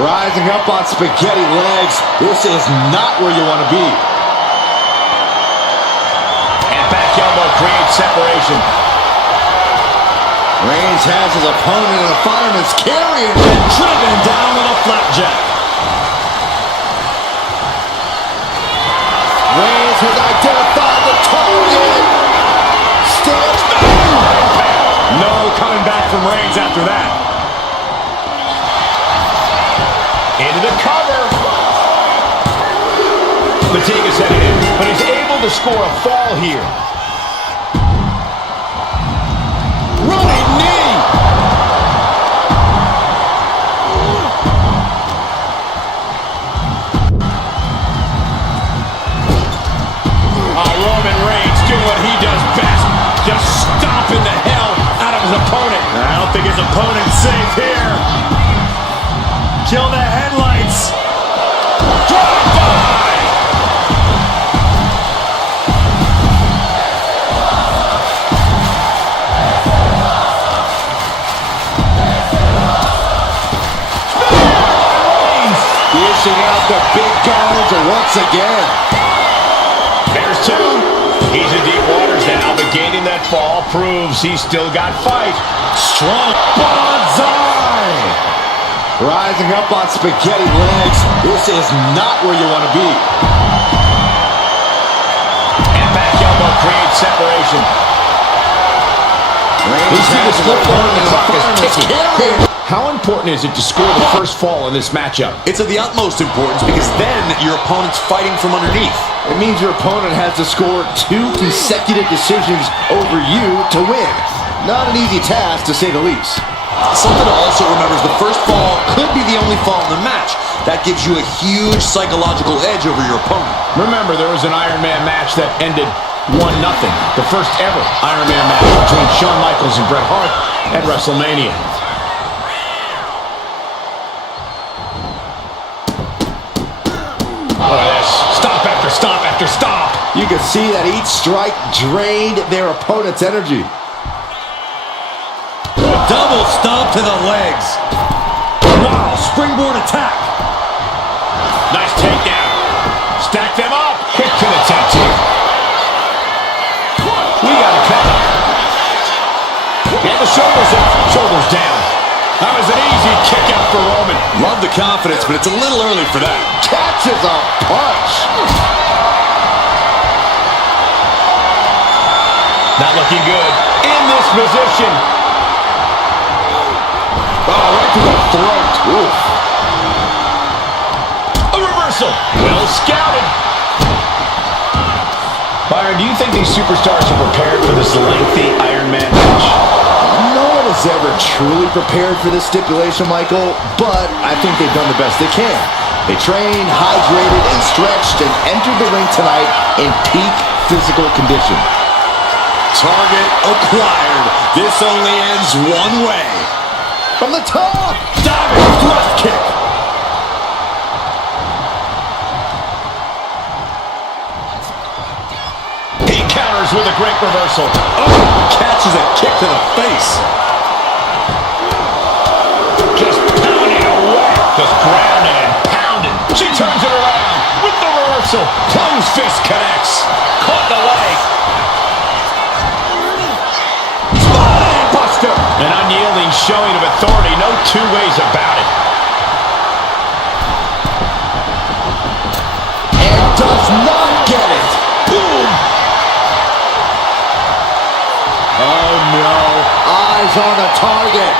Rising up on spaghetti legs. This is not where you want to be. And back elbow creates separation. Reigns has his opponent in a fireman's carry and driven down with a flapjack. Reigns has identified the target. Stands back. No coming back from Reigns after that. Into the cover. Fatigue's headed in, but he's able to score a fall here. Running knee. Roman Reigns doing what he does best. Just stomping the hell out of his opponent. I don't think his opponent's safe here. Kill the headlights. Drive-by! Dishing out the big guns once again. There's two. He's in deep waters now, but gaining that fall proves he's still got fight. Strong bonsai. Rising up on spaghetti legs. This is not where you want to be. And back elbow creates separation. Reigns has the opponent in the clock is ticking. How important is it to score the first fall in this matchup? It's of the utmost importance because then your opponent's fighting from underneath. It means your opponent has to score 2 consecutive decisions over you to win. Not an easy task, to say the least. Something to also remember is the first fall could be the only fall in the match. That gives you a huge psychological edge over your opponent. Remember, there was an Iron Man match that ended 1-0. The first ever Iron Man match between Shawn Michaels and Bret Hart at WrestleMania. Look at this. Stop after stop after stop. You can see that each strike drained their opponent's energy. Double stomp to the legs. Wow, springboard attack. Nice takedown. Stack them up. Kick to the tattoo. We got a cover. And the shoulders up. Shoulders down. That was an easy kick out for Roman. Love the confidence, but it's a little early for that. Catches a punch. Not looking good. In this position. Oh, right to the throat. Oof. A reversal. Well scouted. Byron, do you think these superstars are prepared for this lengthy Iron Man match? No one has ever truly prepared for this stipulation, Michael, but I think they've done the best they can. They trained, hydrated, and stretched, and entered the ring tonight in peak physical condition. Target acquired. This only ends one way. From the top! Diving thrust kick! He counters with a great reversal. Oh, catches a kick to the face. Just pounding away. Just grounding and pounding. She turns it around with the reversal. Closed fist connects. Caught the leg. Spine buster. An unyielding showing of authority. No two ways about it. And does not get it. Boom! Oh no. Eyes on the target.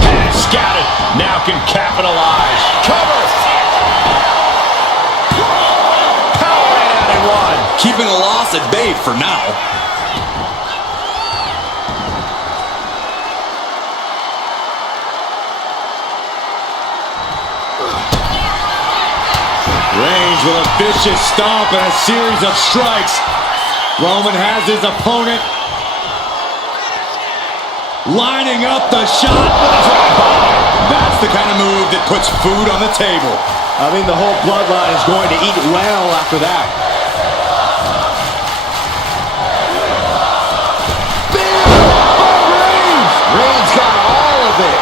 And scouted. Now can capitalize. Cover! Power ran out in one. Keeping a loss at bay for now. Reigns with a vicious stomp and a series of strikes. Roman has his opponent lining up the shot. That's the kind of move that puts food on the table. I mean, the whole bloodline is going to eat well after that. Big by Reigns! Reigns got all of it.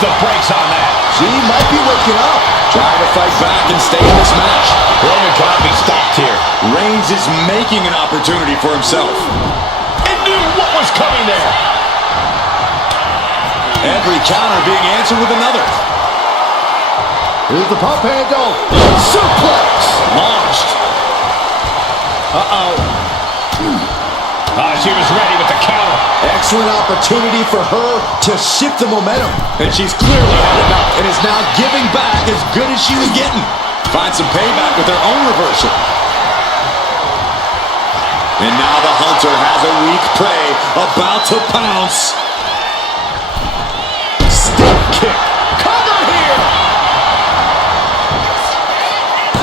the brakes on that. She might be waking up. Trying to fight back and stay in this match. Roman cannot be stopped here. Reigns is making an opportunity for himself. And knew what was coming there. Every counter being answered with another. Here's the pump handle. Suplex. Launched. She was ready with the counter. Excellent opportunity for her to shift the momentum. And she's clearly had enough and is now giving back as good as she was getting. Find some payback with her own reversal. And now the Hunter has a weak prey about to pounce. Step kick. Cover here.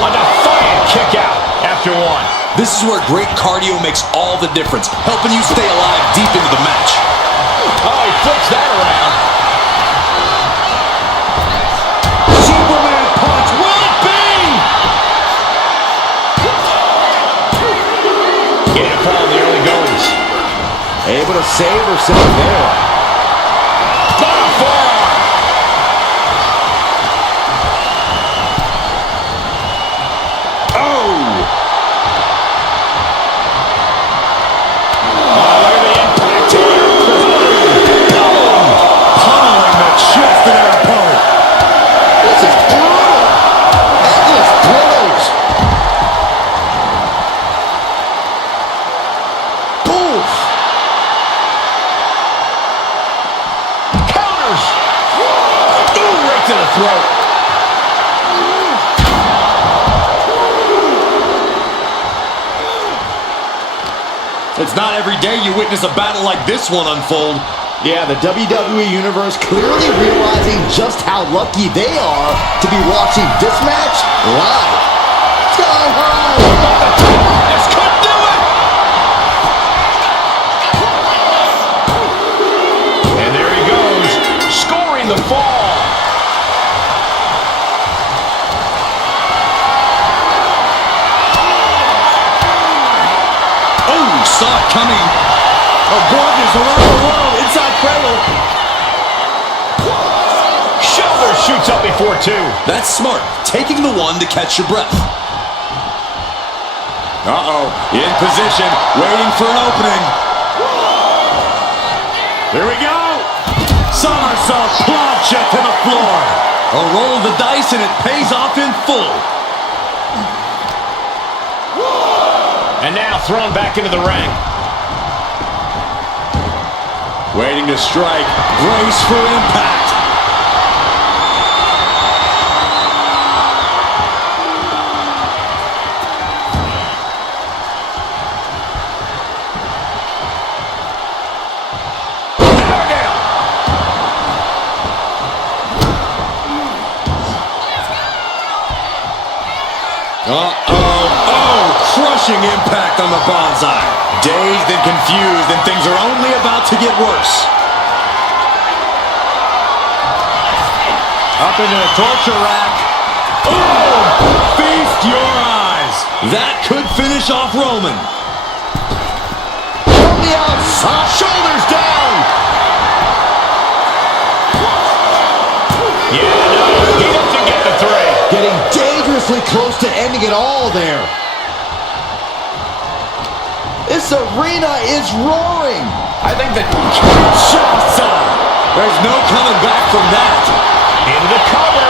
A defiant kick out after one. This is where great cardio makes all the difference, helping you stay alive deep into the match. Oh, he flips that around. Superman punch, will it be? Getting a fall in the early goings. Able to save herself there. Bottom forearm. It's not every day you witness a battle like this one unfold. Yeah, the WWE Universe clearly realizing just how lucky they are to be watching this match live. Sky high! This could do it! And there he goes, scoring the fall. Oh, saw it coming. Oh, gorgeous around the world, inside cradle. Shoulder shoots up before two. That's smart, taking the one to catch your breath. In position, waiting for an opening. Here we go. Somersault plancha to the floor. A roll of the dice and it pays off in full. And now thrown back into the ring. Waiting to strike. Brace for impact. Crushing impact on the bonsai. Dazed and confused, and things are only about to get worse. Up into the torture rack. Oh! Feast your eyes. That could finish off Roman. From the outside, shoulders down. Yeah, no, he doesn't get the three. Getting dangerously close to ending it all there. This arena is roaring. I think that Kinshasa. There's no coming back from that. into the cover.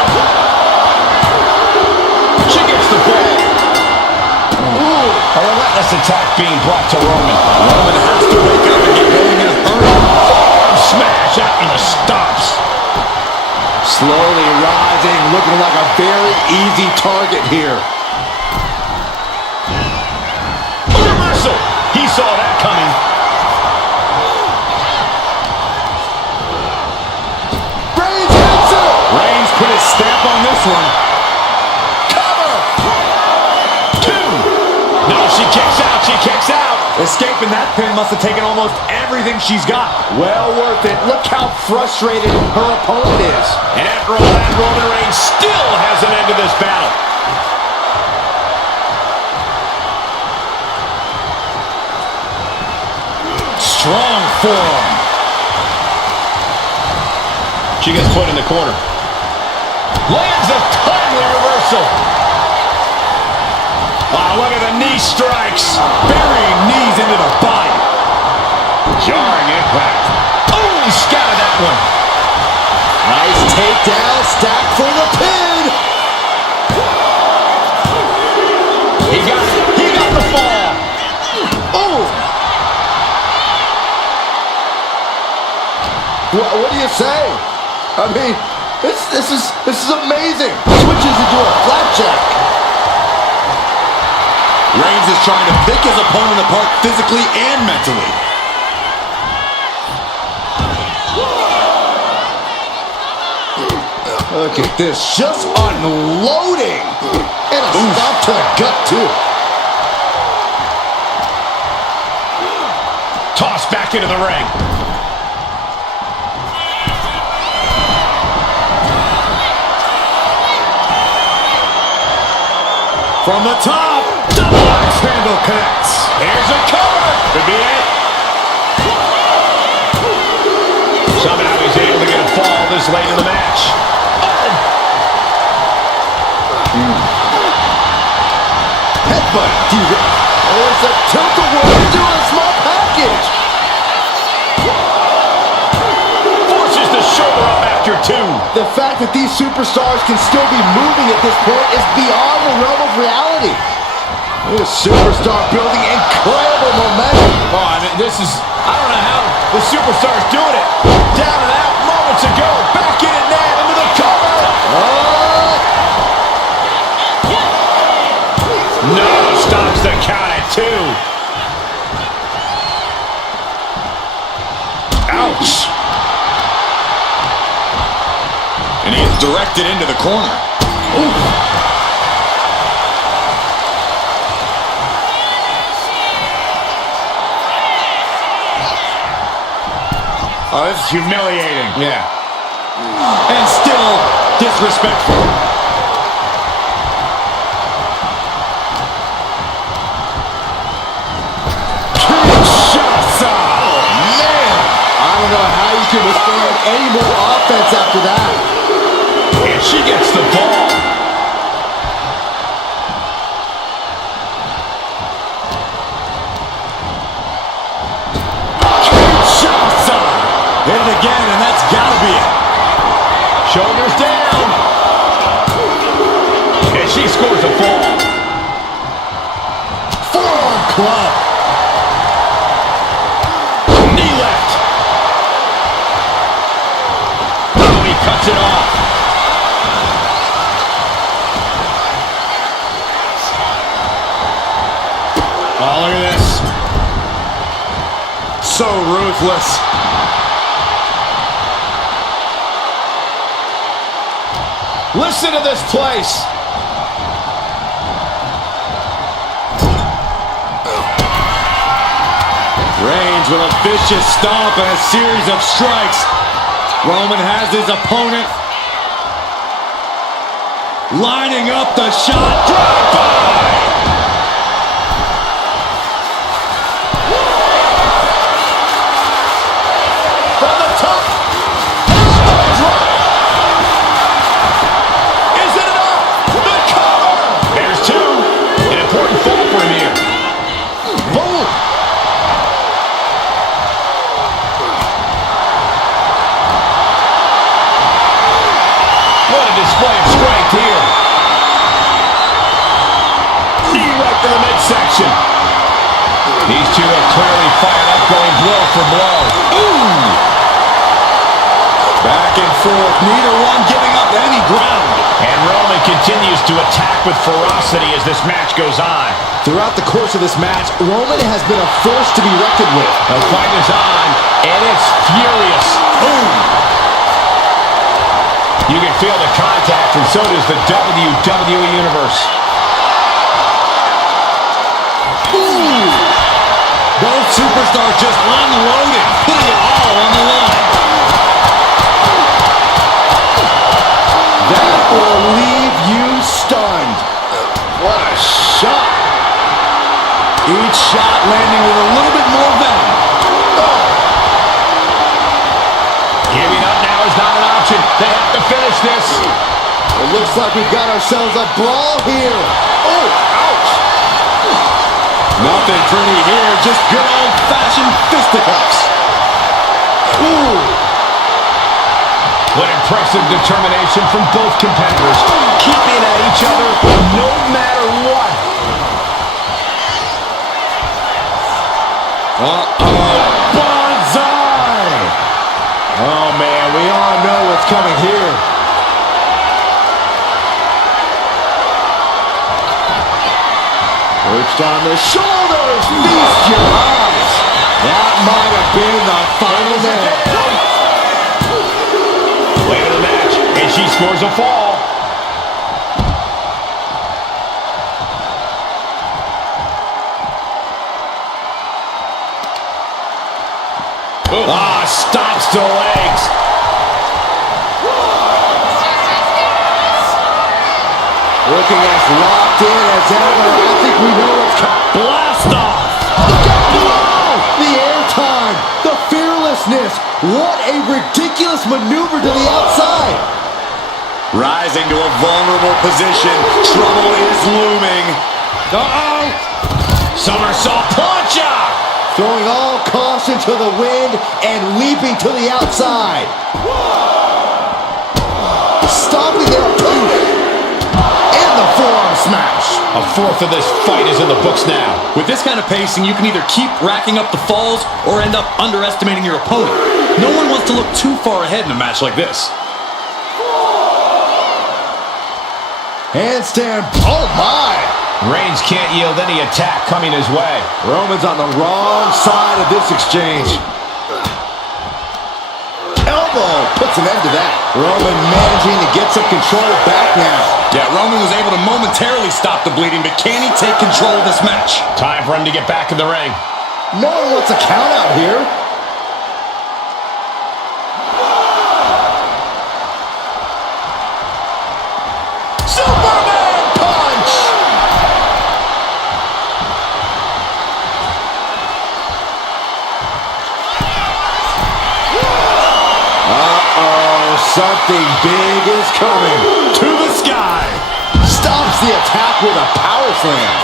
She gets the ball. Ooh, a relentless attack being brought to Roman. Roman has to wake up and get going in a hurry. Arm smash out in the stops. Slowly rising, looking like a very easy target here. Reversal. He saw that coming. Reigns hits it. Reigns put his stamp on this one. Cover. Two. No, she kicks out. She kicks out. Escaping that pin must have taken almost everything she's got. Well worth it. Look how frustrated her opponent is. And after all that, Roman Reigns still has an end to this battle. Strong forearm. She gets put in the corner. Lands a timely reversal. Oh, look at the knee strikes. Burying knees into the body. Jarring impact. Oh, he scattered that one. Nice takedown, stack for the pin. He got it. He got the fall. Oh! What do you say? I mean, this is amazing. Switches into a flapjack. Reigns is trying to pick his opponent apart physically and mentally. Look at this, just unloading. And a stop to the gut, too. Tossed back into the ring. From the top, double axe handle connects. Here's a cover. Could be it. Somehow he's able to get a fall this late in the match. Headbutt. There's a tilt-a-whirl into a small package. Forces the shoulder up after two. The fact that these superstars can still be moving at this point is beyond the realm of reality. This superstar building incredible momentum. Oh, I mean, I don't know how the superstar's doing it. Down and out moments ago. Back in it now into the cover. No, stops the count at two. Ouch. And he is directed into the corner. Ooh. Oh, this is humiliating. Yeah. And still disrespectful. Kinshasa. Oh, man. I don't know how you can withstand any more offense after that. And she gets the ball. Kinshasa. Hit it again, and that's gotta be it. Shoulders down. And she scores a fall. Forearm club. Knee left. Oh, he cuts it off. Oh, look at this. So ruthless. Listen to this place. Reigns with a vicious stomp and a series of strikes. Roman has his opponent lining up the shot. Drive-by! From the top. Is it enough? The cover. There's two. An important fall for him here. Boom. What a display of strength here. Knee right to the midsection. These two are clearly fired up, going blow for blow. Ooh! Back and forth, neither one giving up any ground. And Roman continues to attack with ferocity as this match goes on. Throughout the course of this match, Roman has been a force to be reckoned with. The fight is on, and it's furious. Boom! You can feel the contact, and so does the WWE Universe. Ooh. Both superstars just unloading, putting it all on the line. That will leave you stunned. What a shot. Each shot landing with a little bit more venom. Giving up now is not an option. looks like we've got ourselves a brawl here. Oh, ouch. Nothing pretty here, just good old-fashioned fisticuffs. Ooh. What impressive determination from both competitors, keeping at each other no matter what. Bonsai! Oh, man, we all know what's coming here. Perched on the shoulders, feast your eyes. That might have been the final minute. Way of the match, and she scores a fall. Stops the legs. Looking as locked in as ever. I think we know what's coming. Blast off. Look out below! The airtime, the fearlessness. What a ridiculous maneuver to the outside. Rising to a vulnerable position. Trouble is looming. Uh-oh. Somersault plancha. Throwing all caution to the wind and leaping to the outside. Stomping their opponent. And the forearm smash. A fourth of this fight is in the books now. With this kind of pacing, you can either keep racking up the falls or end up underestimating your opponent. No one wants to look too far ahead in a match like this. Handstand. Oh, my. Reigns can't yield any attack coming his way. Roman's on the wrong side of this exchange. Elbow puts an end to that. Roman managing to get some control back now. Yeah, Roman was able to momentarily stop the bleeding, but can he take control of this match? Time for him to get back in the ring. No one wants a count out here. Superman punch! Something big is coming. To the sky. Stops the attack with a power slam.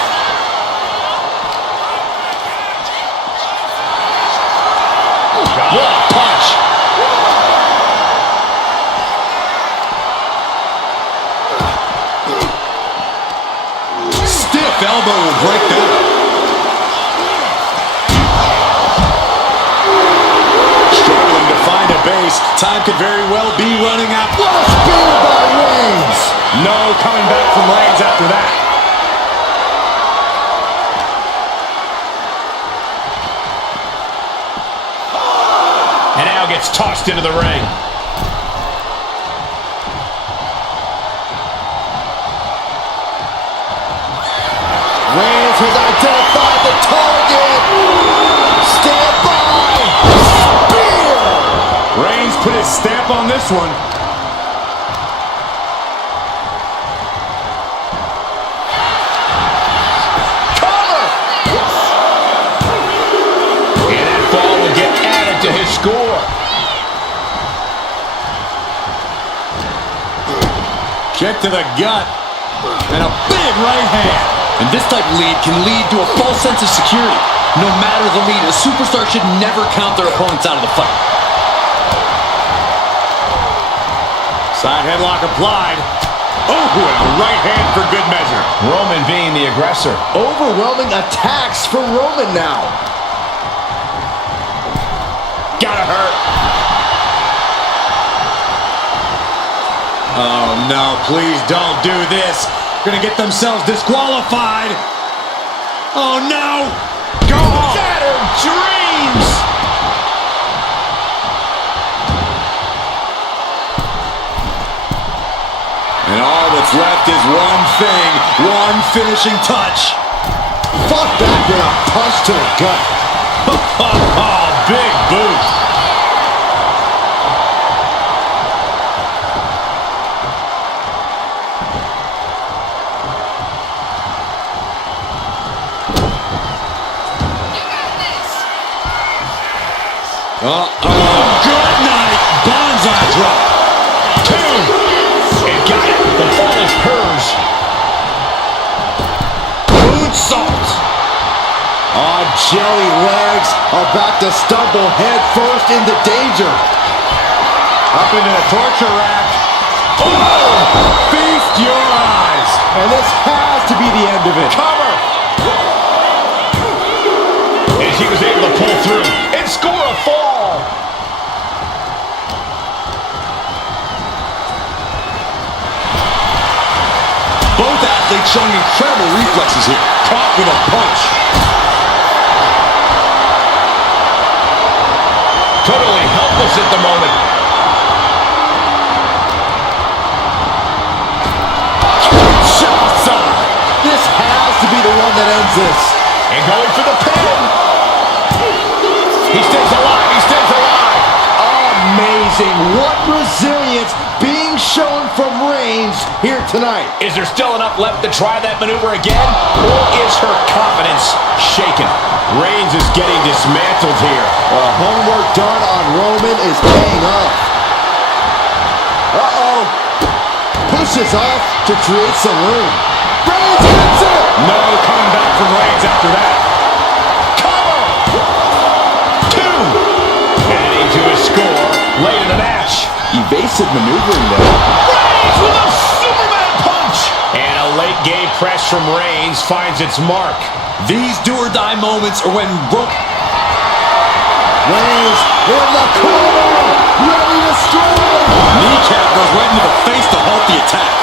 What a punch. Stiff elbow will break that. Base. Time could very well be running out. What a spear by Reigns! No coming back from Reigns after that. And now gets tossed into the ring. Reigns has identified the target. Stand by. Reigns put his stamp on this one. Cover! And that fall will get added to his score. Kick to the gut. And a big right hand. And this type of lead can lead to a false sense of security. No matter the lead, a superstar should never count their opponents out of the fight. Side headlock applied. Oh, and a right hand for good measure. Roman being the aggressor. Overwhelming attacks from Roman now. Gotta hurt. Oh, no, please don't do this. Gonna get themselves disqualified. Oh, no. Go on. Shattered dreams. And all that's left is one thing, one finishing touch. Fuck that, then a punch to the gut. Oh, big boot. Good night, Bonsai drop. 2. And got it. The Jelly legs about to stumble head first into danger. Up into the torture rack. Oh! Feast your eyes! And this has to be the end of it. Cover! And she was able to pull through and score a fall. Both athletes showing incredible reflexes here. Caught with a punch. Totally helpless at the moment. This has to be the one that ends this. And going for the pin. He stays alive. He stays alive. Amazing. What resilience being shown from Reigns here tonight. Is there still enough left to try that maneuver again? Or is her confidence shaken? Reigns is getting dismantled here. Homework done on Roman is paying off. Uh-oh. Pushes off to create some room. Reigns hits it. No coming back from Reigns after that. Cover! 2. Adding to his score late in the match. Evasive maneuvering there. Reigns with a Superman punch! And a late game press from Reigns finds its mark. These do-or-die moments are when Reigns in the corner. Ready to strike. kneecap goes right into the face to halt the attack.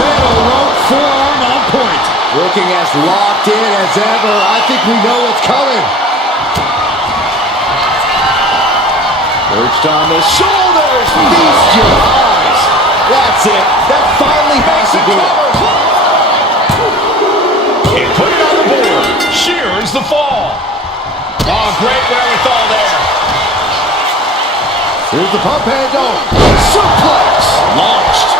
Middle rope forearm on point. Looking as locked in as ever. I think we know what's coming. Perched on the shoulders. Feast your eyes. That's it. That finally has to do it. And put it on the board. Shears the fall. Oh, great wherewithal there. Here's the pump handle. Suplex. Launched.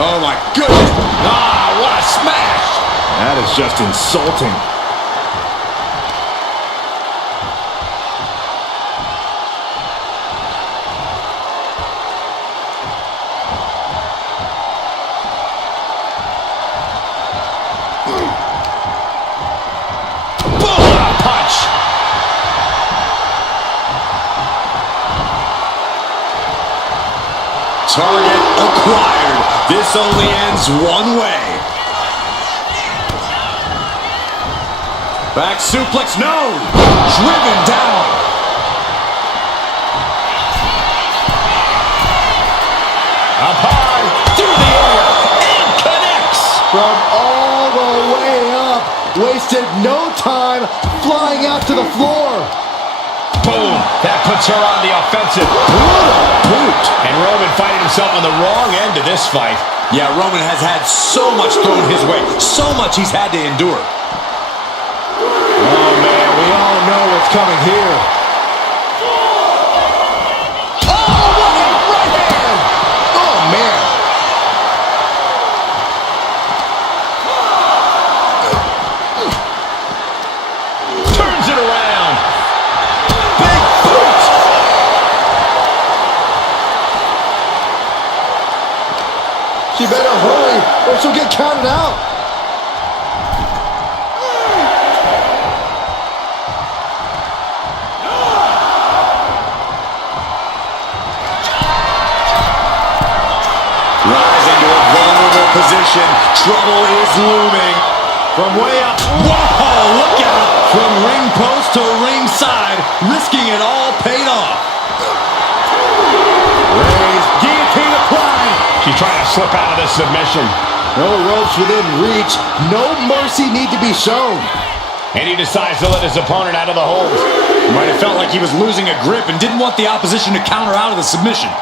Oh my goodness. Ah, what a smash. That is just insulting. Target acquired. This only ends one way. Back suplex, no! Driven down. Up high, through the air, and connects. From all the way up. Wasted no time flying out to the floor. Boom, that puts her on the offensive. Brutal boot. And Roman finding himself on the wrong end of this fight. Yeah, Roman has had so much thrown his way. So much he's had to endure. Oh, man, we all know what's coming here. Oh, what a right hand! Oh, man. Turns it around. Big boot. She better hurry or she'll get counted out. Rising to a vulnerable position. Trouble is looming. From way up. Whoa, look out. From ring post to ringside. Risking it all paid off. Reigns, guillotine applied. She's trying to slip out of this submission. No ropes within reach. No mercy need to be shown. And he decides to let his opponent out of the hold. Might have felt like he was losing a grip and didn't want the opposition to counter out of the submission.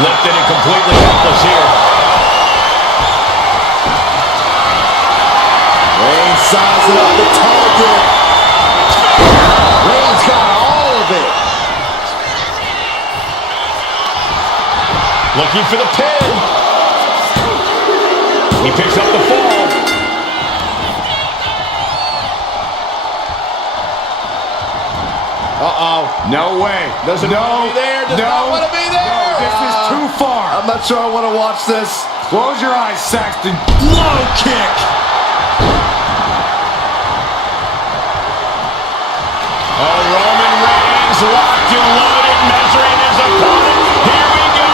Lifted and completely helpless here. Reigns sizing up the target. Reigns got all of it. Looking for the pin. He picks up the fall. Uh-oh. No way. Doesn't want to be there. Does not want to be there. No, this is too far. I'm not sure I want to watch this. Close your eyes, Saxton. Low kick. Oh, Roman Reigns locked and loaded, measuring his opponent. Here we go.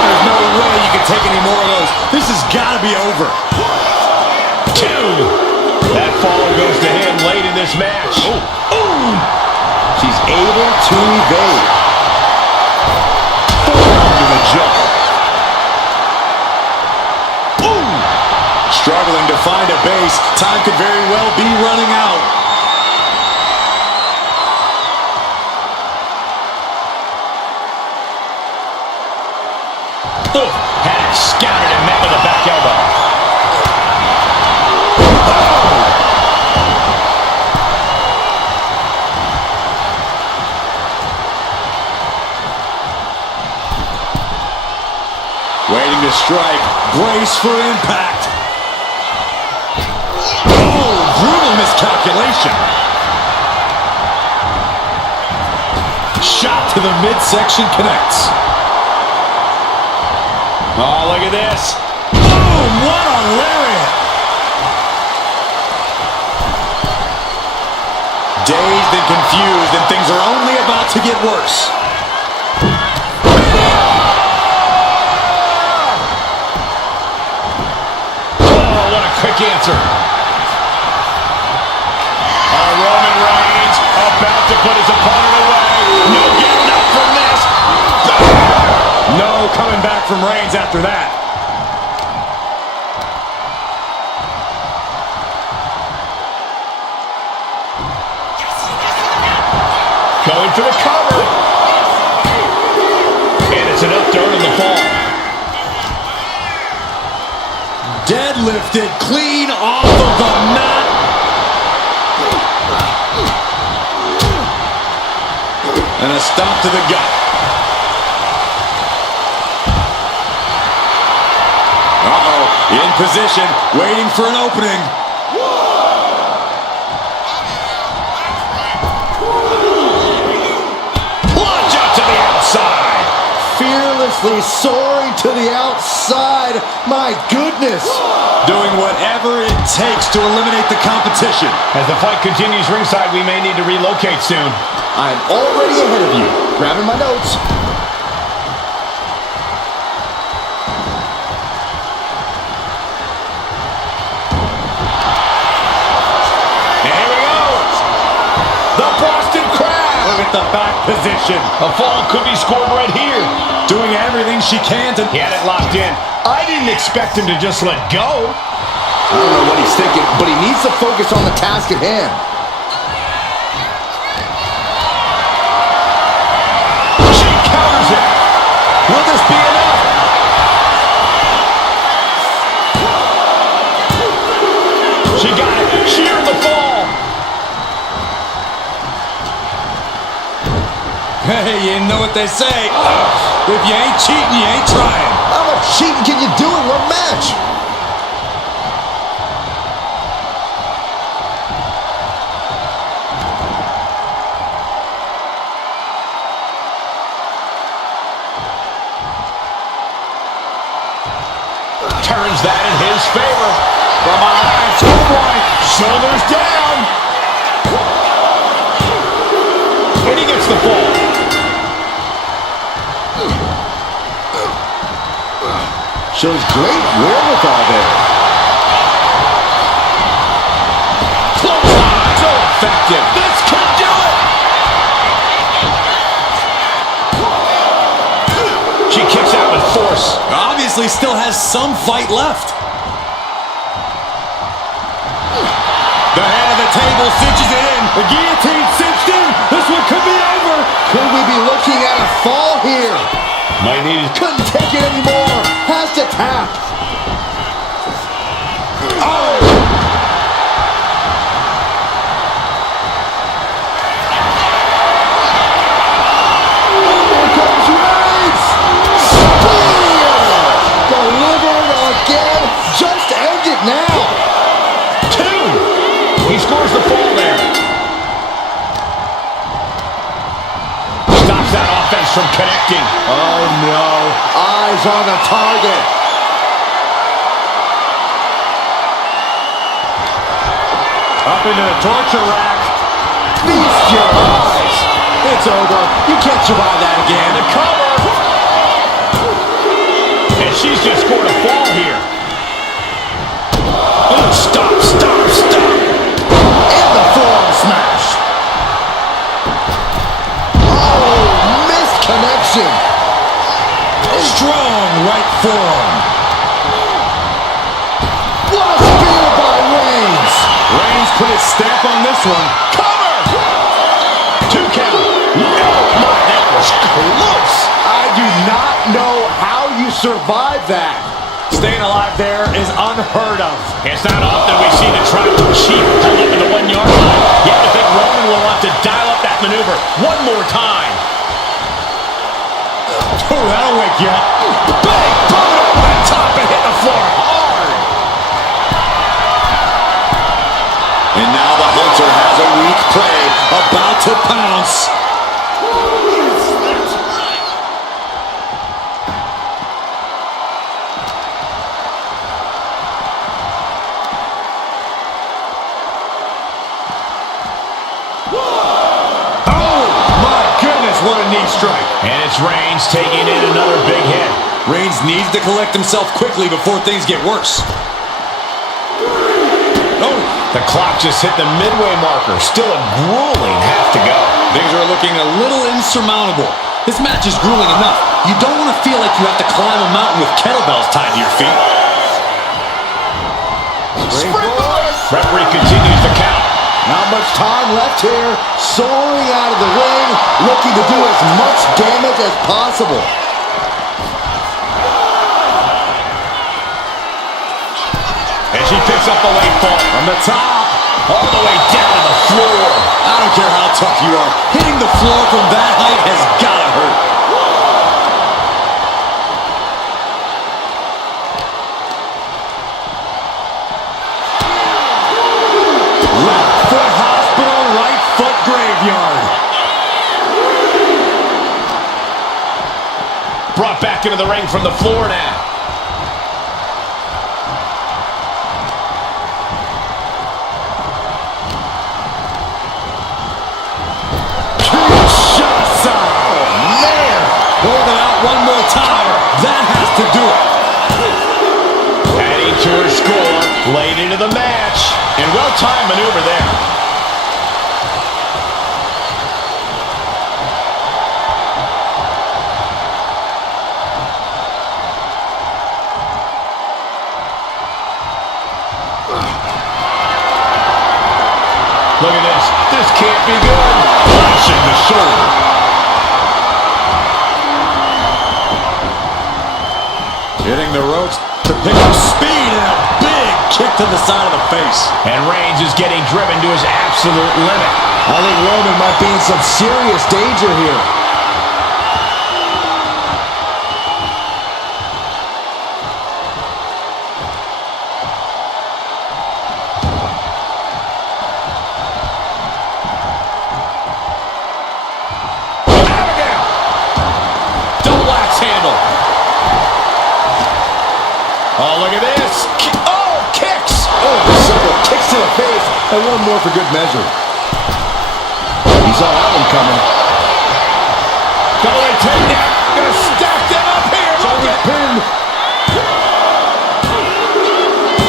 There's no way you can take any more of those. This has got to be over. 2. That fall goes to him late in this match. Ooh. She's able to evade. Into the jump. Ooh. Struggling to find a base. Time could very well be running out. Had it scouted and met with a back elbow. Waiting to strike. Brace for impact. Oh, brutal miscalculation. Shot to the midsection connects. Oh, look at this. Boom! What a lariat! Dazed and confused, and things are only about to get worse. Oh, what a quick answer. Oh, Roman Reigns about to put his opponent away. No getting up from this. No coming back from Reigns after that. Going for the cover. And it's enough to earn him the fall. Deadlifted clean off of the mat. And a stomp to the gut. Uh-oh, in position, waiting for an opening. Plunge out to the outside. Fearlessly soaring to the outside. My goodness. Doing whatever it takes to eliminate the competition. As the fight continues ringside, we may need to relocate soon. I'm already ahead of you. Grabbing my notes. And here we go. The Boston Crab. Look at the back position. A fall could be scored right here. Doing everything she can to... He had it locked in. I didn't expect him to just let go. I don't know what he's thinking, but he needs to focus on the task at hand. She counters it. Will this be enough? She got it. She earned the fall. Hey, you know what they say. If you ain't cheating, you ain't trying. How much cheating can you do in one match? Turns that in his favor. From behind, schoolboy. Shoulders down. And he gets the fall. Shows great wherewithal there. Close line. So effective. This could do it. She kicks out with force. Obviously still has some fight left. The head of the table cinches it in. The guillotine cinched in. This one could be over. Could we be looking at a fall here? Might need it. Couldn't take it anymore. Has to tap. Oh! Here comes Reigns! Spear! Delivered again. Just end it now. 2. He scores the fall there. connecting. Oh, no. Eyes on the target. Up into the torture rack. Feast your eyes. It's over. You can't survive that again. The cover. And she's just scored a fall here. Oh, stop, stop, stop. And the forearm smash. Oh, missed connection. Strong right forearm. What a spear by Reigns. Reigns put his stamp on this one. Cover. 2 count. Oh, my, that was close. I do not know how you survive that. Staying alive there is unheard of. It's not often we see the tribal chief pull up in the 1 yard line. You have to think Roman will want to dial up that maneuver one more time. Oh, that'll wake you up. Big boot over the top and hit the floor hard. And now the Hunter has a weak prey about to pounce. What a knee strike. And it's Reigns taking in another big hit. Reigns needs to collect himself quickly before things get worse. Oh, the clock just hit the midway marker. Still a grueling half to go. Things are looking a little insurmountable. This match is grueling enough. You don't want to feel like you have to climb a mountain with kettlebells tied to your feet. Referee continues the count. Not much time left here. Soaring out of the ring, looking to do as much damage as possible. And she picks up the late fall From the top, all the way down to the floor. I don't care how tough you are. Hitting the floor from that height has gotta hurt. Left foot hospital, right foot graveyard. Brought back into the ring from the floor now. One more time, that has to do it. Adding to her score, late into the match. And well-timed maneuver there. Look at this. This can't be good. Flashing the shoulder. Hitting the ropes to pick up speed and a big kick to the side of the face. And Reigns is getting driven to his absolute limit. I think Roman might be in some serious danger here. Abigail! Double axe handle. Oh, look at this. Oh, kicks. Oh, several kicks to the face, and one more for good measure. He saw that one coming. Double leg takedown. Gonna stack them up here. Look at Pinned.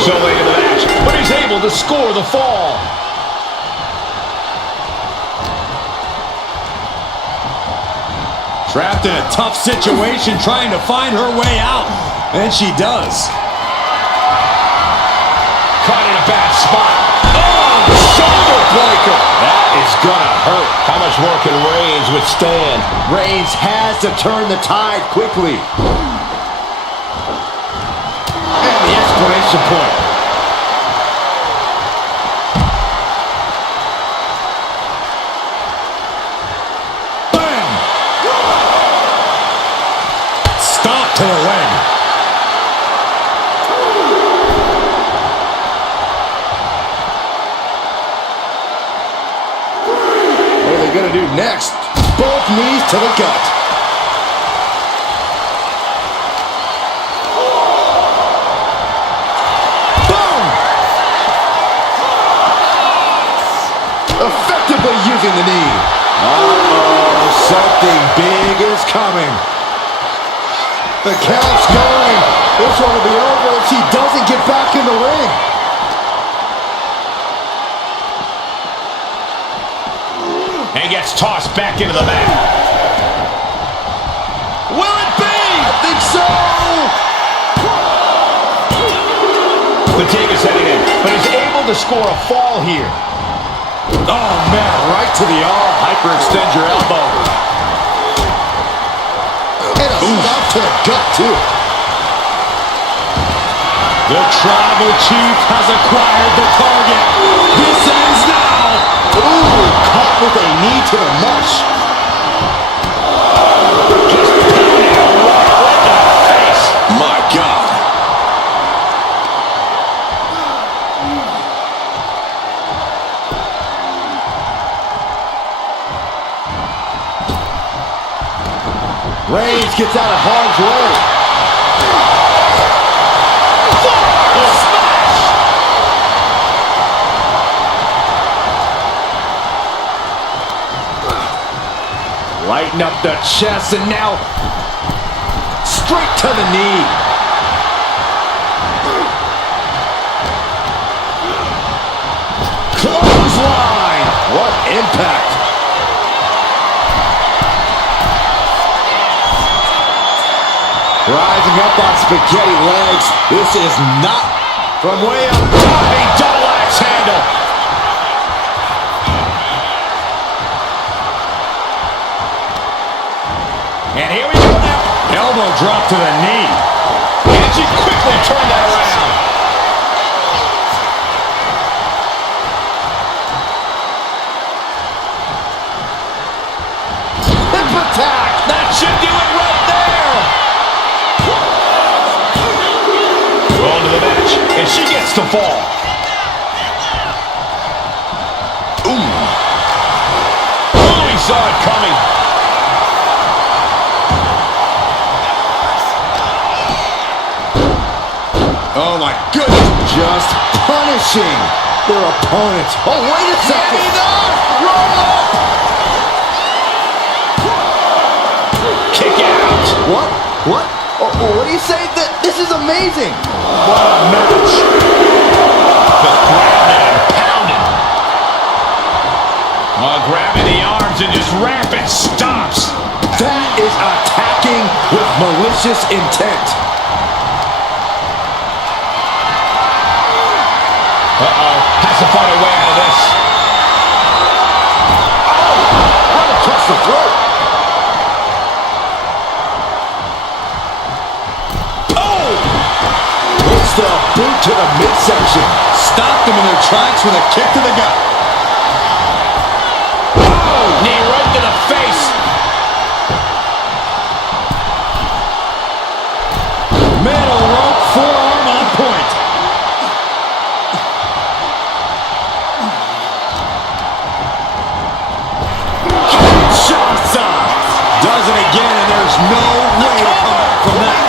so late in the match, but he's able to score the fall. Trapped in a tough situation, trying to find her way out. And she does. Caught in a bad spot. Oh, shoulder breaker. That is gonna hurt. How much more can Reigns withstand? Reigns has to turn the tide quickly. And the exclamation point. Bam! Stop to the leg. What are they going to do next? Both knees to the gut. effectively using the knee. Uh-oh, something big is coming. The count's going. This one will be over if she doesn't get back in the ring. And gets tossed back into the mat. Will it be? I think so. Fatigue's heading in, but he's able to score a fall here. Oh, man, right to the arm. Hyperextend your elbow. And a stop to the gut, too. The Tribal Chief has acquired the target. This ends now. Ooh, caught with a knee to the mush. Just pounding him right in the face. My God. Reigns gets out of harm's way. Lighten up the chest and now straight to the knee. Clothesline. What impact. Rising up on spaghetti legs. This is not from way up. Diving double axe handle. And here we go now. Elbow drop to the knee. And she quickly turned that around. Hip attack. That should do it right there. On to the match, and she gets to fall. Ooh. Oh, he saw it coming. Oh my goodness. Just punishing their opponents. Oh, wait a second. Roll up. Kick out. What? What? Oh, what do you say? This is amazing. What a match. Just grabbing and pounding. Grabbing the arms and just rapid stops. That is attacking with malicious intent. Has to find a way out of this. How to touch the throat. Oh! Hits the boot to the midsection. Stopped them in their tracks with a kick to the gut. Oh! Knee right to the face. Middle rope forearm on point. Does it again, and there's no way to come back from that.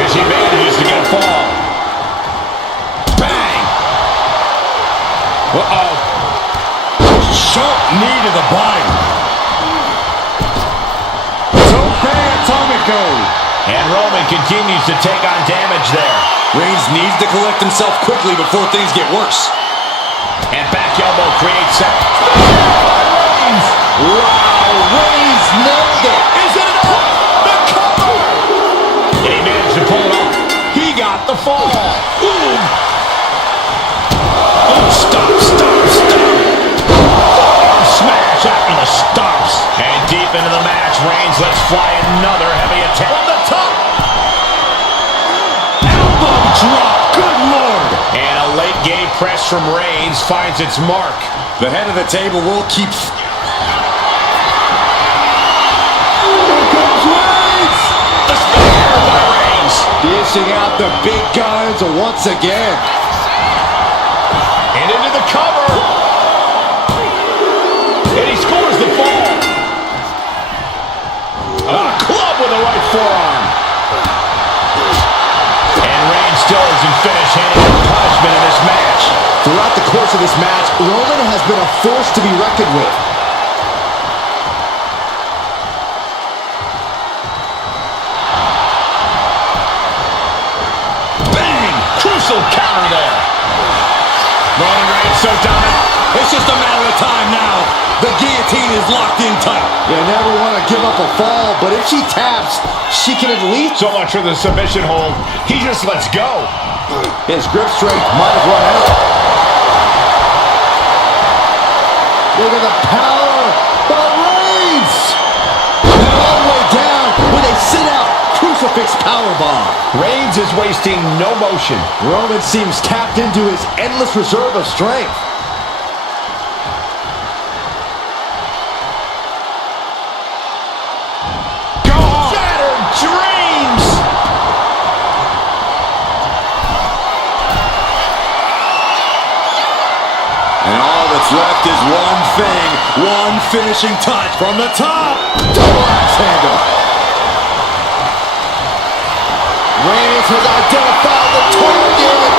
And she manages to get a fall. Bang! Uh-oh. Sharp knee to the body. Tope Atomico. And Roman continues to take on damage there. Reigns needs to collect himself quickly before things get worse. And back elbow creates that. Wow, Reigns nailed it. Is it enough? The cover! And he managed to pull it off. He got the fall. Ooh. Oh, stop. Forearm smash after the stops. And deep into the match, Reigns lets fly another heavy attack. On the top. Elbow drop. Good Lord. And a late game press from Reigns finds its mark. The head of the table will keep... Dishing out the big guns once again. And into the cover. And he scores the fall. A club with the right forearm. And Reigns still isn't finished handing out punishment in this match. Throughout the course course of this match, Roman has been a force to be reckoned with. Bang! Crucial counter there. Roman Reigns so dominant. It's just a matter of time now. The guillotine is locked in tight. You never want to give up a fall, but if she taps, she can at least... So much for the submission hold. He just lets go. His grip strength might have run out. Look at the power by Reigns. And all the way down with a sit-out crucifix powerbomb. Reigns is wasting no motion. Roman seems tapped into his endless reserve of strength. Shattered dreams. And all that's left is one thing, one finishing touch from the top. Double axe handle. Reigns has identified the target.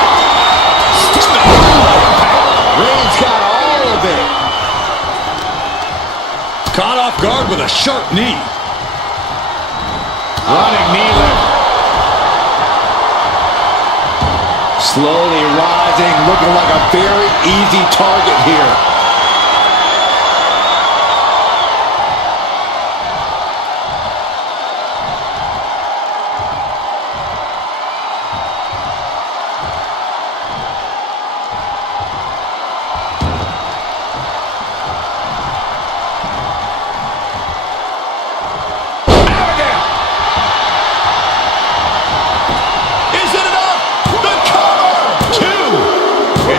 Reigns got all of it. Caught off guard with a sharp knee. Running knee lift. Slowly rising, looking like a very easy target here.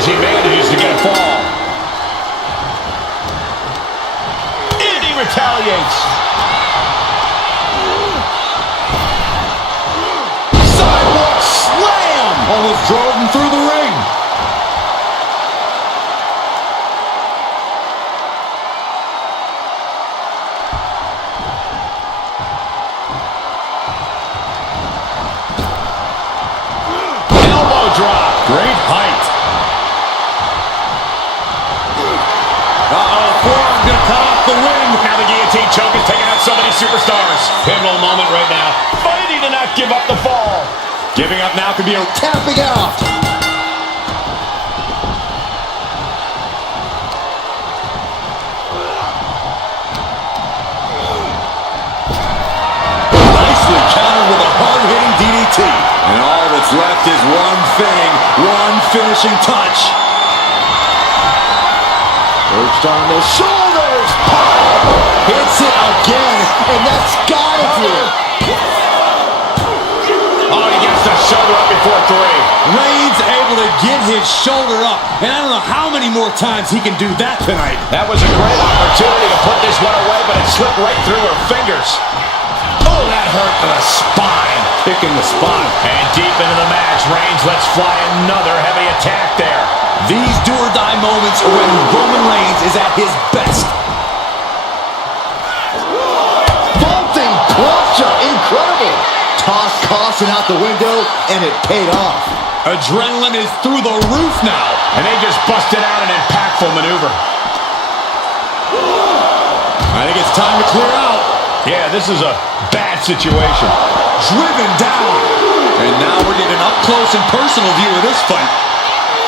He manages to get a fall. And he retaliates. Sidewalk slam! Almost drove him through the ring. Elbow drop. Great height. Forearm gonna cut off the win. Now the guillotine choke is taking out so many superstars. Pivotal moment right now. Fighting to not give up the fall. Giving up now could be a Tapping out. nicely countered with a hard-hitting DDT. And all that's left is one thing, one finishing touch. Perched on the shoulders. Hits it again, and that's gotta do it. Oh, he gets the shoulder up before three. Reigns able to get his shoulder up, and I don't know how many more times he can do that tonight. That was a great opportunity to put this one away, but it slipped right through her fingers. Oh, that hurt to the spine. Picking the spot. And deep into the match, Reigns lets fly another heavy attack there. These do-or-die moments are when Roman Reigns is at his best. Vaulting plancha, incredible. Toss caution out the window, and it paid off. Adrenaline is through the roof now. And they just busted out an impactful maneuver. I think it's time to clear out. Yeah, this is a bad situation. Driven down. And now we're getting an up-close and personal view of this fight.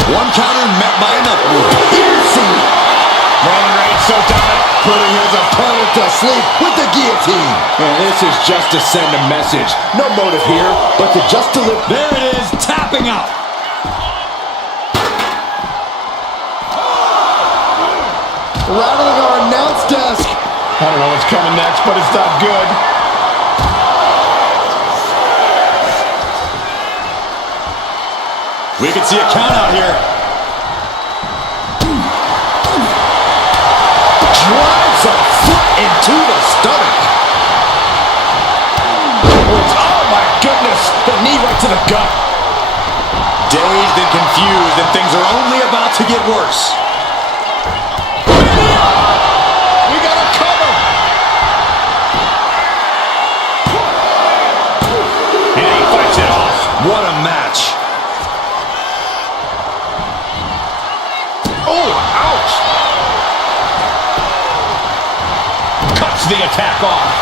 One counter met by another. Piercing. Roman Reigns so dominant. Putting his opponent to sleep with the guillotine. And this is just to send a message. No motive here, but to just deliver. There it is, tapping out. Rattling our announce desk. I don't know what's coming next, but it's not good. We can see a count out here. Drives a foot into the stomach. Oh my goodness, the knee right to the gut. Dazed and confused, and things are only about to get worse. We got a cover. And he fights it off. What a match. Oh, the attack off.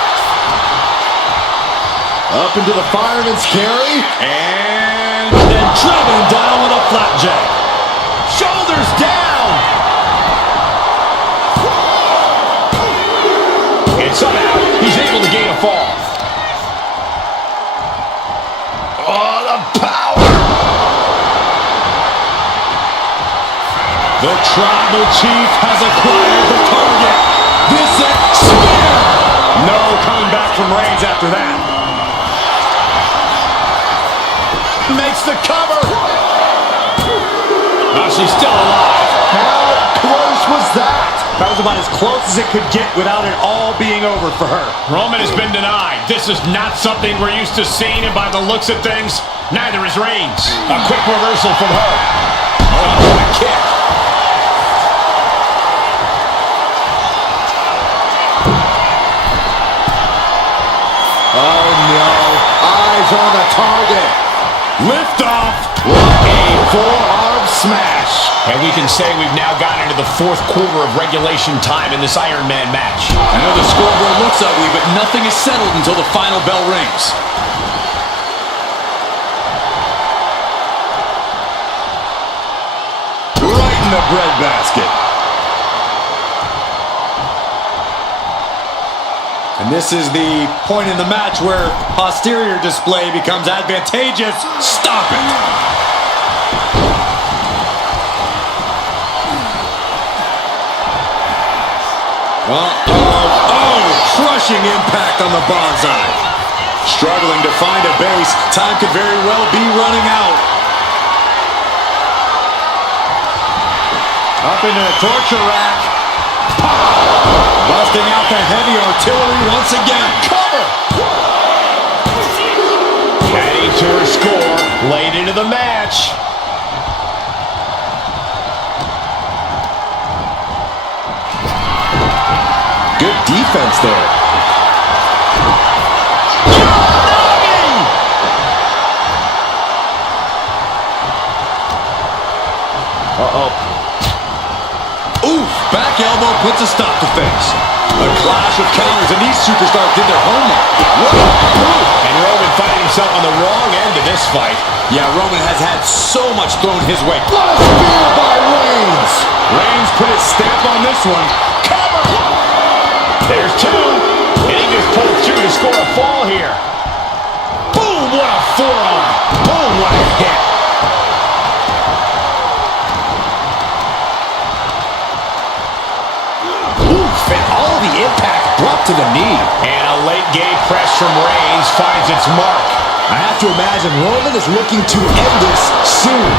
Up into the fireman's carry. And then driven down with a flapjack. Shoulders down. And somehow he's able to gain a fall. Oh, the power. The tribal chief has acquired the target. This is spear. No coming back from Reigns after that. Makes the cover. Oh, she's still alive. How close was that? That was about as close as it could get without it all being over for her. Roman has been denied. This is not something we're used to seeing, and by the looks of things, neither is Reigns. A quick reversal from her. Oh, what a kick. Oh no. Eyes on the target. Lift off. What a forearm smash. And we can say we've now gotten into the fourth quarter of regulation time in this Iron Man match. I know the scoreboard looks ugly, but nothing is settled until the final bell rings. Right in the breadbasket. And this is the point in the match where posterior display becomes advantageous. Stop it! Oh, crushing impact on the bonsai. Struggling to find a base. Time could very well be running out. Up into the torture rack. Busting out the heavy artillery once again. Cover! Adding to her score late into the match. Good defense there. Uh-oh. Oof! Back elbow puts a stop to things. A clash of counters, and these superstars did their homework. And Roman finding himself on the wrong end of this fight. Yeah, Roman has had so much thrown his way. What a spear by Reigns. Reigns put his stamp on this one. Cover! There's two. And he just pulled through to score a fall here. Boom! What a forearm. Boom! What a hit. And all the impact brought to the knee. And a late game press from Reigns finds its mark. I have to imagine Roman is looking to end this soon.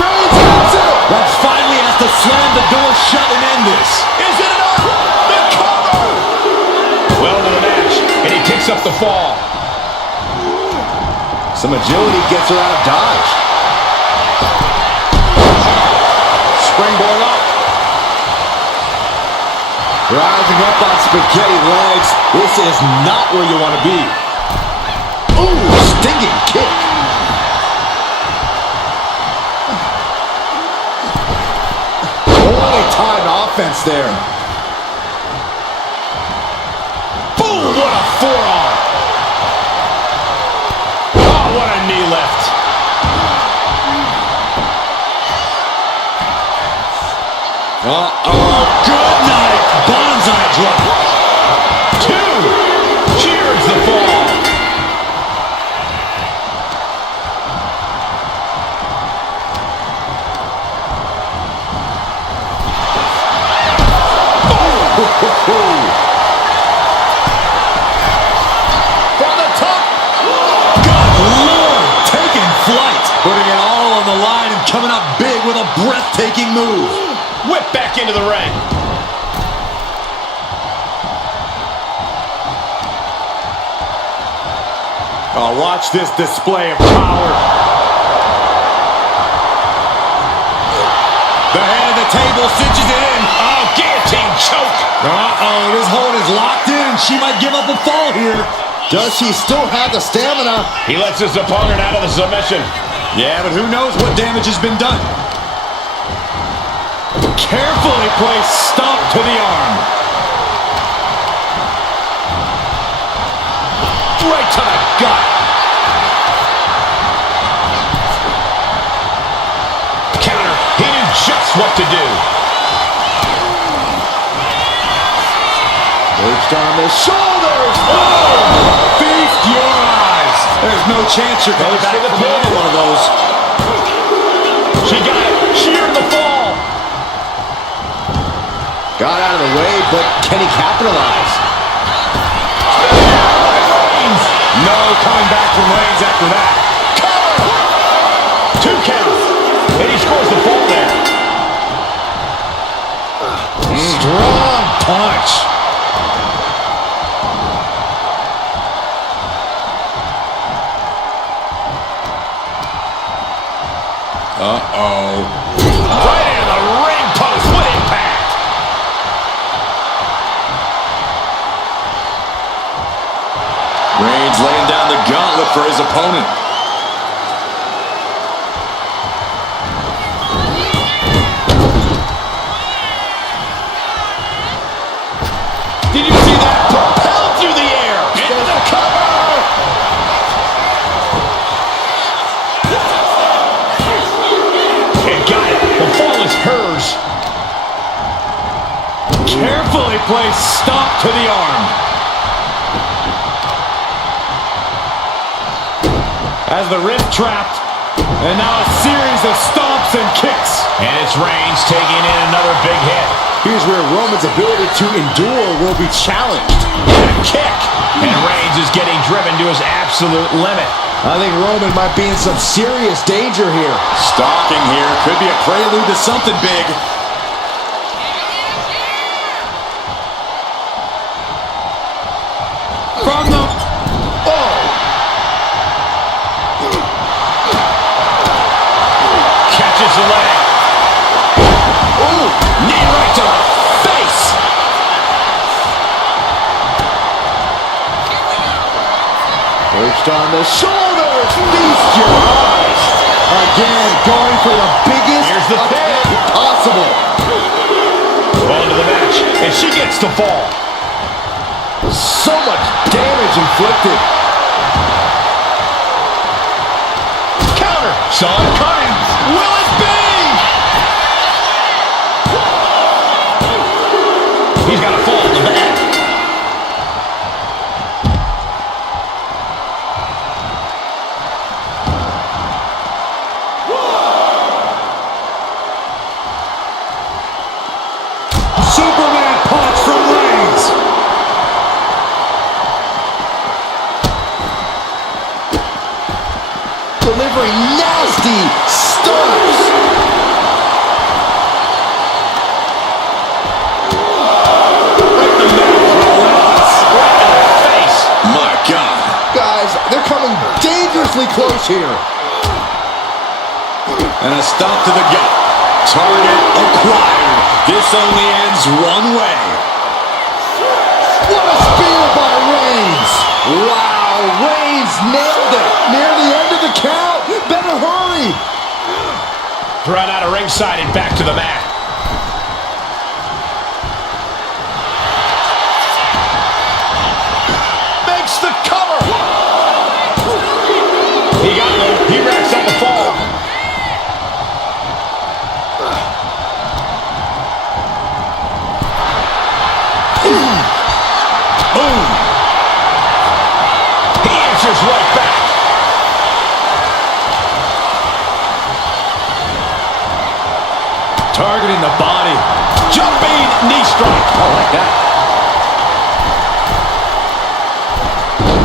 Reigns hits it! That finally has to slam the door shut and end this. Is it enough? The cover! Well into the match, and he picks up the fall. Some agility gets her out of dodge. Springboard up. Rising up on spaghetti legs. This is not where you want to be. Ooh, stinging kick. Only time offense there. Boom! What a forearm. Oh, what a knee lift. Uh-oh. Good night. Bonsai drop. Two. Cheers the fall. From the top. Good Lord. Taking flight. Putting it all on the line and coming up big with a breathtaking move. Whip back into the ring. Oh, watch this display of power. The head of the table cinches it in. Oh, guillotine choke. Uh-oh, this hold is locked in. She might give up a fall here. Does he still have the stamina? He lets his opponent out of the submission. Yeah, but who knows what damage has been done. Carefully placed stomp to the arm. Right to the gut. Counter. He knew just what to do. Perched on the shoulders. Oh! Feast your eyes. There's no chance you're coming back from another one of those. She got it. Sheared the fall. Got out of the way, but can he capitalize? No coming back from Reigns after that. Cover. 2 count. And he scores the fall there. Strong punch. Uh-oh. Right into the ring post with impact. Reigns laying down the gauntlet for his opponent. Did you see that? Propelled through the air. Into the cover. And got it. The fall is hers. Carefully placed stomp to the arm. As the wrist trapped. And now a series of stomps and kicks. And it's Reigns taking in another big hit. Here's where Roman's ability to endure will be challenged. And a kick. And Reigns is getting driven to his absolute limit. I think Roman might be in some serious danger here. Stalking here. Could be a prelude to something big. From the... Oh! Catches the leg. Ooh! Knee right to the face. Perched on the shoulders. Feast your eyes. Again, going for the biggest Here's the attack pin. possible. On to the match. And she gets the fall. So much damage inflicted. Counter. Saw it coming. Will it be? He's got a fall in the back. Superman punch from Reigns. Delivering nasty stomps. Right in the middle. Relentless. Right in the face. My God. Guys, they're coming dangerously close here. And a stomp to the gut. Target acquired. This only ends one way. What a spear by Reigns. Wow, Reigns nailed it. Near the end of the count. Better hurry. Thrown out of ringside and back to the mat. Makes the cover. He got it. He racks up a fall. Boom. He answers right back. Targeting the body. Jumping knee strike. I like that.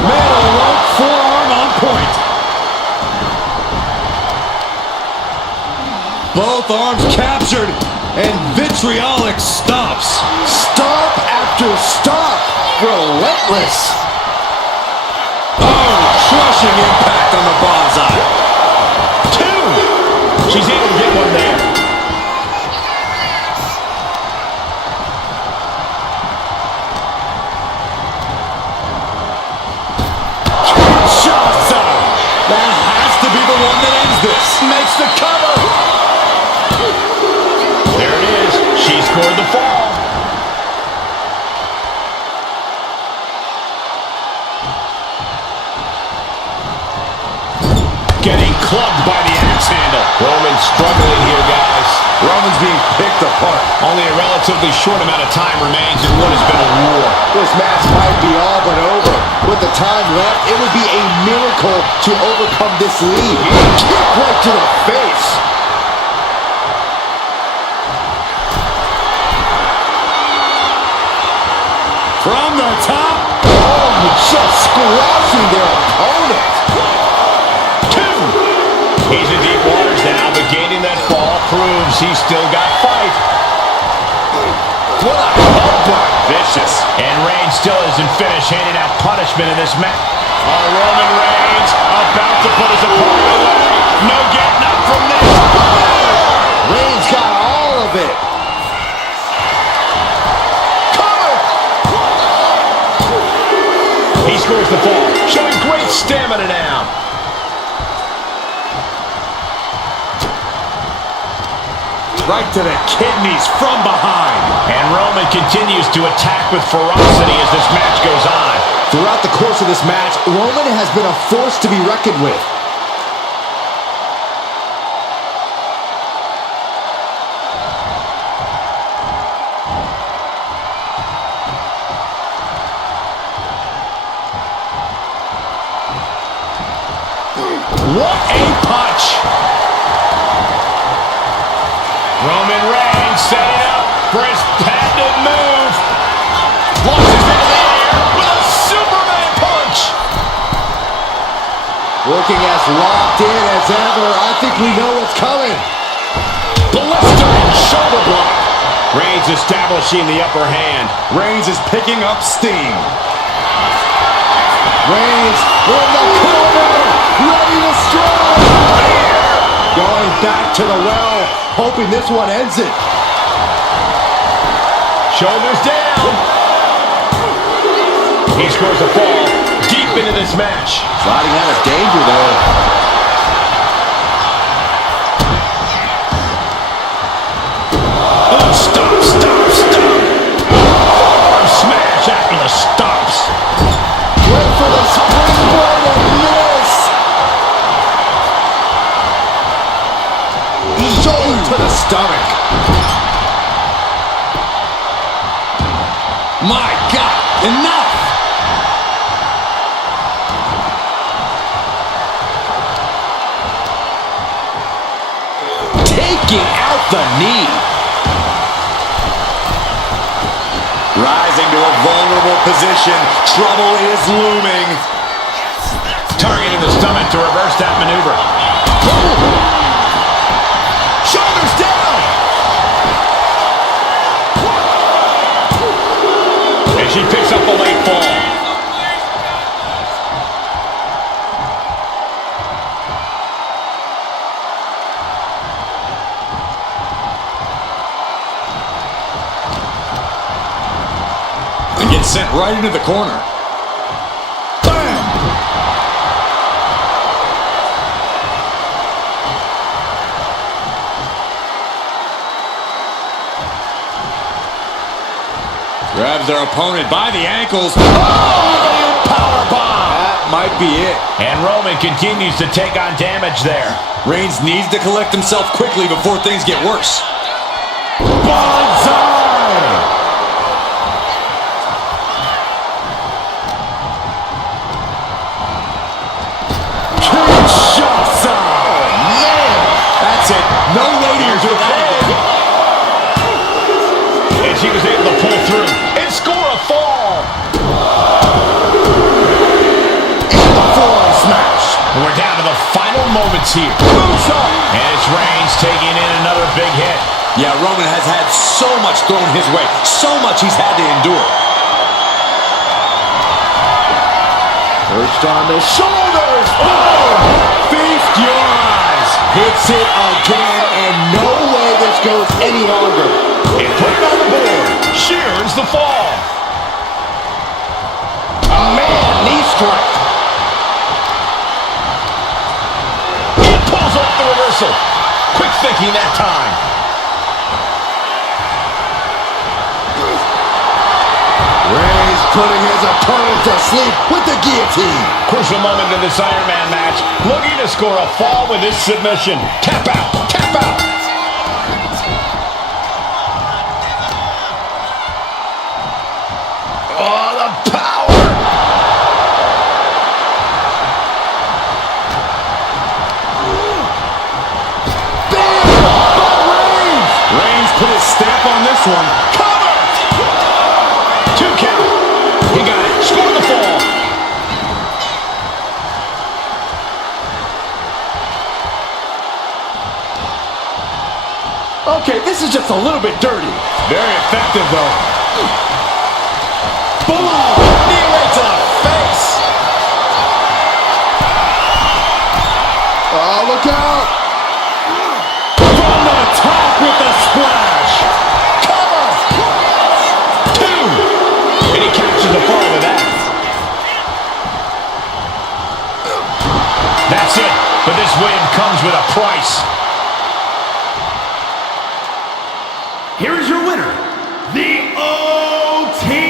Man, a right forearm on point. Both arms captured, and vitriolic stops. Stomp after stomp. Relentless. Oh, crushing impact on the bonsai. 2. She's able to get one there. Kinshasa. That has to be the one that ends this. Makes the cover. There it is. scored the fall. Getting clubbed by the axe handle. Roman struggling here, guys. Roman's being picked apart. Only a relatively short amount of time remains in what has been a war. This match might be all but over. With the time left, it would be a miracle to overcome this lead. Kick right to the face. From the top. Oh, just squashing their opponent. He's in deep waters now, but gaining that fall proves he's still got fight. What a headbutt. Vicious. And Reigns still isn't finished handing out punishment in this match. Roman Reigns about to put his opponent away. No getting up from this. Reigns got all of it. Cover. He scores the fall, showing great stamina now. Right to the kidneys from behind. And Roman continues to attack with ferocity as this match goes on. Throughout the course of this match, Roman has been a force to be reckoned with. What a punch! Roman Reigns setting up for his patented move. Launches into the air with a Superman punch. Looking as locked in as ever. I think we know what's coming. Blistering shoulder block. Reigns establishing the upper hand. Reigns is picking up steam. Reigns in the corner, ready to strike. Going back to the well, hoping this one ends it. Shoulders down. He scores a fall deep into this match. Sliding out of danger there. Oh, stop. Arm smash after the stops. Wait for the springboard and miss. Shoulder to the stomach. My God, enough! Taking out the knee. Rising to a vulnerable position. Trouble is looming. Targeting the stomach to reverse that maneuver. Shoulders down. And she picks up the late fall. And gets sent right into the corner. Bam. Grabs their opponent by the ankles. Powerbomb. That might be it. And Roman continues to take on damage there. Reigns needs to collect himself quickly before things get worse. Banzai! Kinshasa. Man. That's it. No waiting for that. And she was able to pull through and score a fall. And the forearm smash. And we're down to the final moments here. Moonsault. And it's Reigns taking in another big hit. Yeah, Roman has had so much thrown his way. So much he's had to endure. Perched on the shoulders. Boom. Feast your eyes. Hits it again, and no way this goes any longer. And put it on the board. Shears the fall. A man knee strike. And pulls off the reversal. Quick thinking that time. Reigns putting his opponent to sleep with the guillotine. Crucial moment in this Iron Man match. Looking to score a fall with this submission. Tap out. Tap out. Oh, the power. Bam! By Reigns. Reigns put his stamp on this one. Cover. 2 count. He got it. Score the fall. Okay, this is just a little bit dirty. Very effective, though. Boom! Knee right to the face. Oh, look out. From the top with the splash. Cover. 2. And he captures the fall with that. That's it. But this win comes with a price.